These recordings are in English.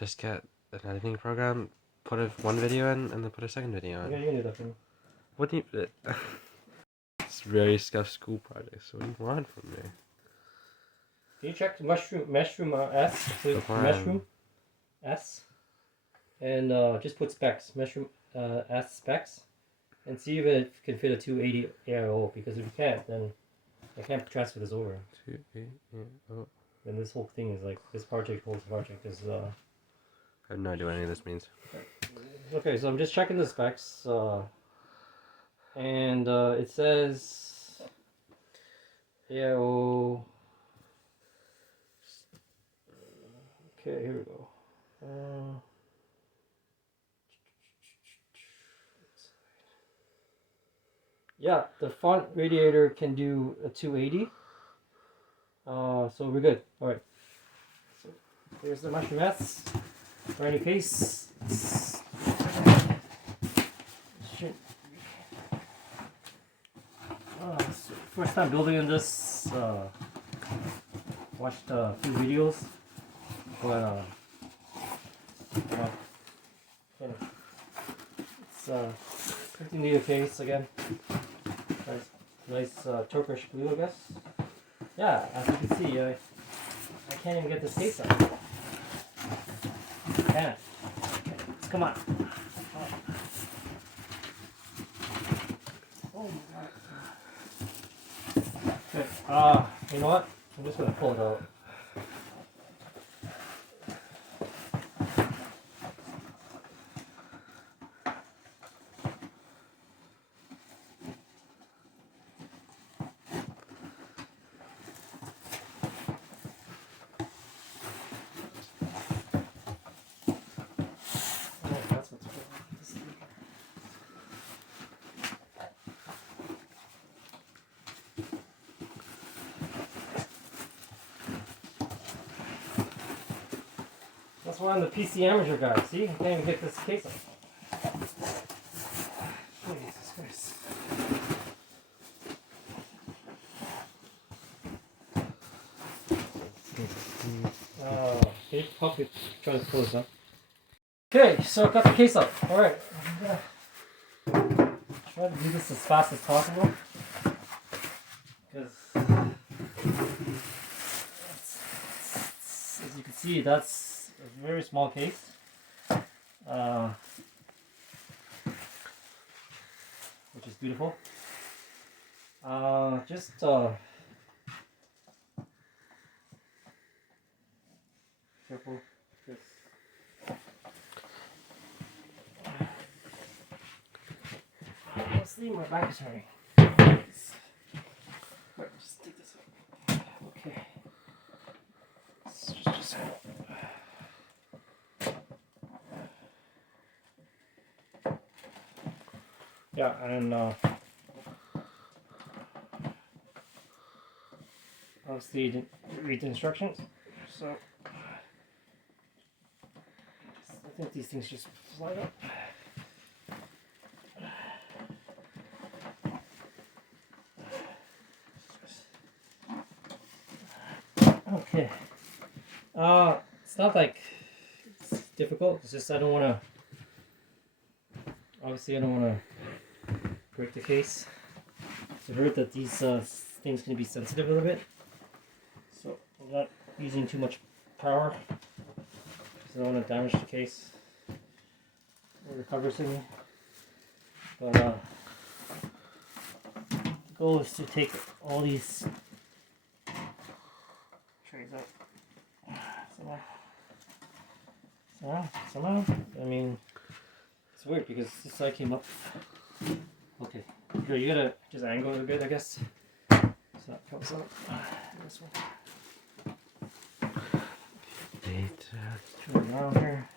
Just get an editing program, put one video in, and then put a second video in. Yeah, you can do that for me. What do you... It's very school projects. What do you want from me? Can you check Meshroom S? So Meshroom S. And just put specs. Meshroom S specs. And see if it can fit a 280 AIO. Because if you can't, then I can't transfer this over. 280 AIO. And this whole thing is like, this project, whole project is... I have no idea what any of this means. Okay, so I'm just checking the specs. And it says... AIO... Okay, here we go. Yeah, the font radiator can do a 280. So we're good. All right. So here's the Meshroom S. Brand new case. First time building in this. Watched a few videos, but it's 15-liter case again. Nice Turkish blue, I guess. Yeah, as you can see, I can't even get this case up. Can't. Come on. Oh my god. Okay. You know what? I'm just gonna pull it out. That's why I'm the PC amateur guy. See, I can't even get this case up. Jesus Christ. Can you help me try to pull this up? Okay, so I got the case up. Alright. I'm gonna try to do this as fast as possible. Because as you can see, that's a very small case. Which is beautiful. Just careful. Let's see, my back is hurting. Wait, just take this out. Okay. Just yeah, and obviously read the instructions. So I think these things just slide up. Okay. It's not like it's difficult. It's just I don't want to. Obviously, I don't want to break the case. I've heard that these things can be sensitive a little bit, so I'm not using too much power because I don't want to damage the case or the cover signal. But the goal is to take all these trays out somehow. I mean, it's weird because this side came up. Okay, good. You gotta just angle it a bit, I guess. So that comes out. This one. Turn it around here.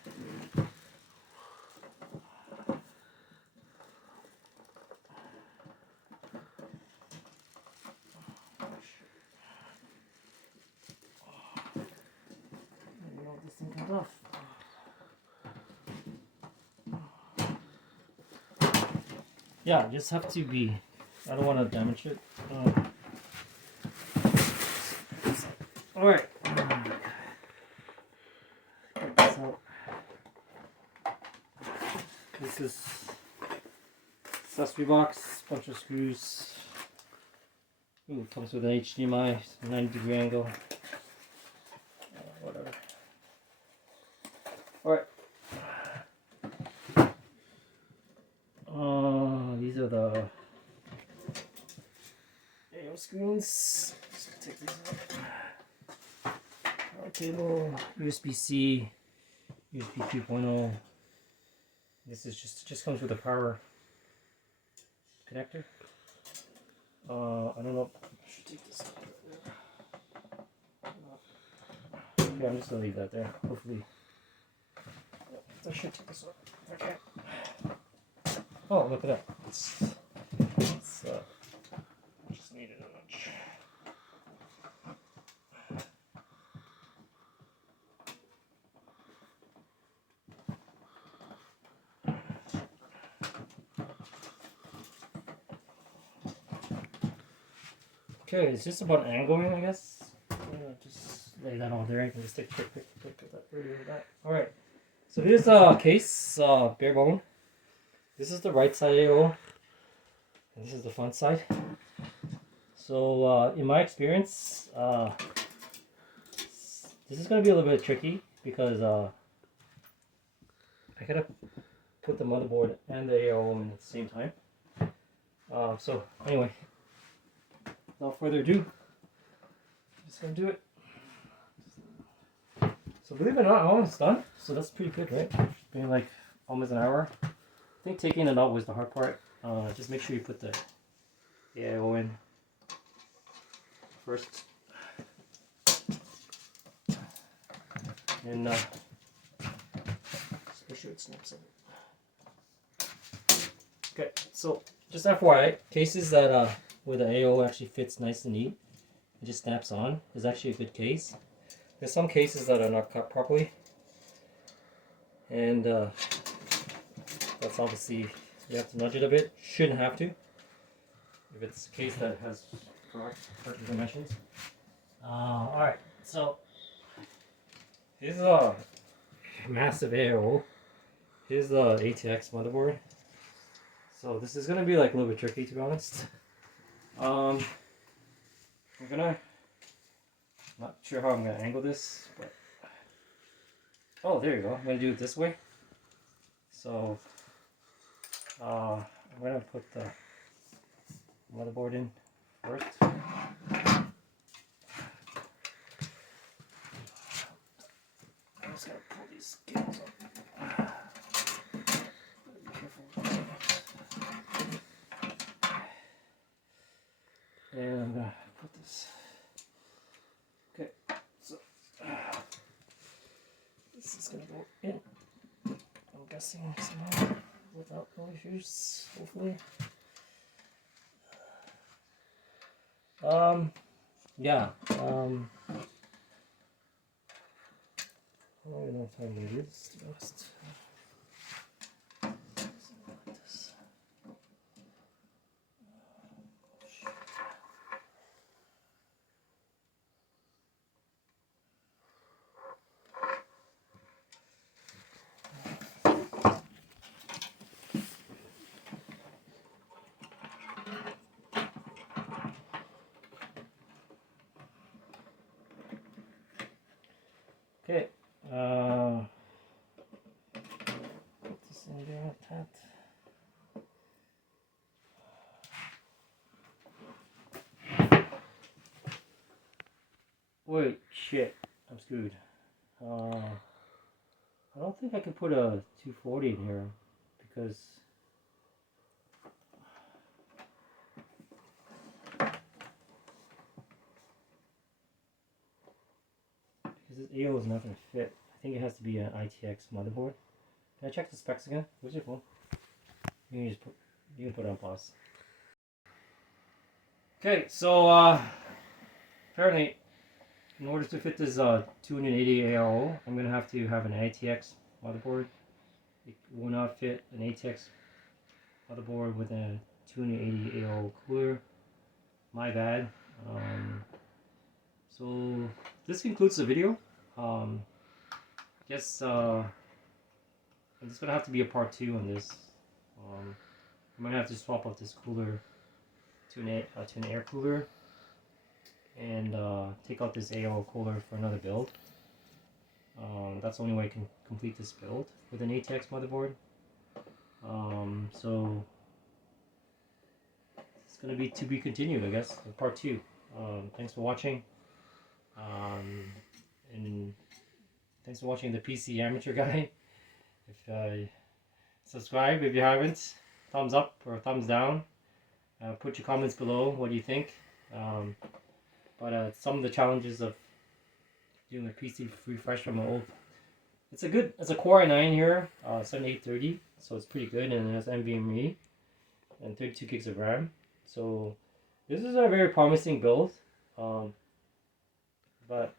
This thing comes off. Yeah, just have to be. I don't want to damage it. All right. So This is accessory box, bunch of screws. Ooh, it comes with an HDMI, 90-degree angle. Whatever. Alright. These are the AO screens. Just take these out. Power cable, USB-C, USB 3.0. This is just comes with a power connector. I don't know. I should take this out. Okay, I'm just gonna leave that there. Hopefully, I should take this out. Okay. Oh, look at that. It's just needed a nudge. Okay, it's just about angling, I guess. Just lay that all there. I can just take a quick at that video of that. Alright, so here's the case, bare bone. This is the right side AO, and this is the front side. So, in my experience, this is going to be a little bit tricky because I gotta put the motherboard and the AO in at the same time. So, anyway. Without further ado, I'm just gonna do it. So believe it or not, I'm almost done. So that's pretty good, right? It's been like almost an hour. I think taking it out was the hard part. Just make sure you put the AIO in first. And just make sure it snaps in. Okay, so just FYI, cases that where the AO actually fits nice and neat, it just snaps on, is actually a good case. There's some cases that are not cut properly, and that's obviously, you have to nudge it a bit. Shouldn't have to, if it's a case that has correct dimensions. Alright, so here's a massive AO. Here's the ATX motherboard. So this is going to be like a little bit tricky, to be honest. I'm not sure how I'm gonna angle this, but oh, there you go. I'm gonna do it this way. So I'm gonna put the motherboard in first. I'm just gonna pull these cables up. Be careful. And I'm gonna put this. Okay, so this is gonna go in. I'm guessing somehow without no issues, hopefully. Yeah. I don't even know if I'm gonna do this, to be honest. Okay, put this in there like that. Wait, shit, I'm screwed. I don't think I can put a 240 in here because this AO is not going to fit. I think it has to be an ITX motherboard. Can I check the specs again? Where's your phone? You can put it on pause. Okay, so apparently, in order to fit this 280 ARO, I'm going to have an ITX motherboard. It will not fit an ATX motherboard with a 280 AO cooler. My bad. So this concludes the video. Guess I It's gonna have to be a part 2 on this. I'm gonna have to swap out this cooler to an air cooler, and take out this AO cooler for another build. That's the only way I can complete this build with an ATX motherboard. So it's gonna be to be continued, I guess, in part 2. Thanks for watching, and thanks for watching the PC Amateur Guy. If subscribe if you haven't, thumbs up or thumbs down. Put your comments below. What do you think? But some of the challenges of doing a PC refresh from an old. It's a Core i9 here, 7830, so it's pretty good, and it has NVMe and 32 gigs of RAM. So this is a very promising build, but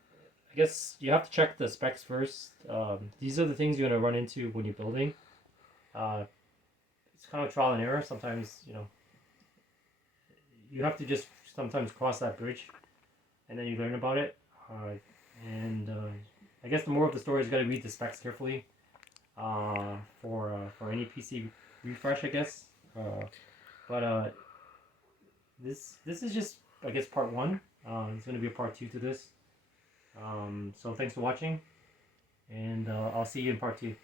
I guess you have to check the specs first. These are the things you're gonna run into when you're building. It's kind of trial and error. Sometimes, you know, you have to just sometimes cross that bridge, and then you learn about it. I guess the moral of the story is you got to read the specs carefully for any PC refresh, I guess. This is just, I guess, part 1. There's going to be a part 2 to this. So thanks for watching, and I'll see you in part 2.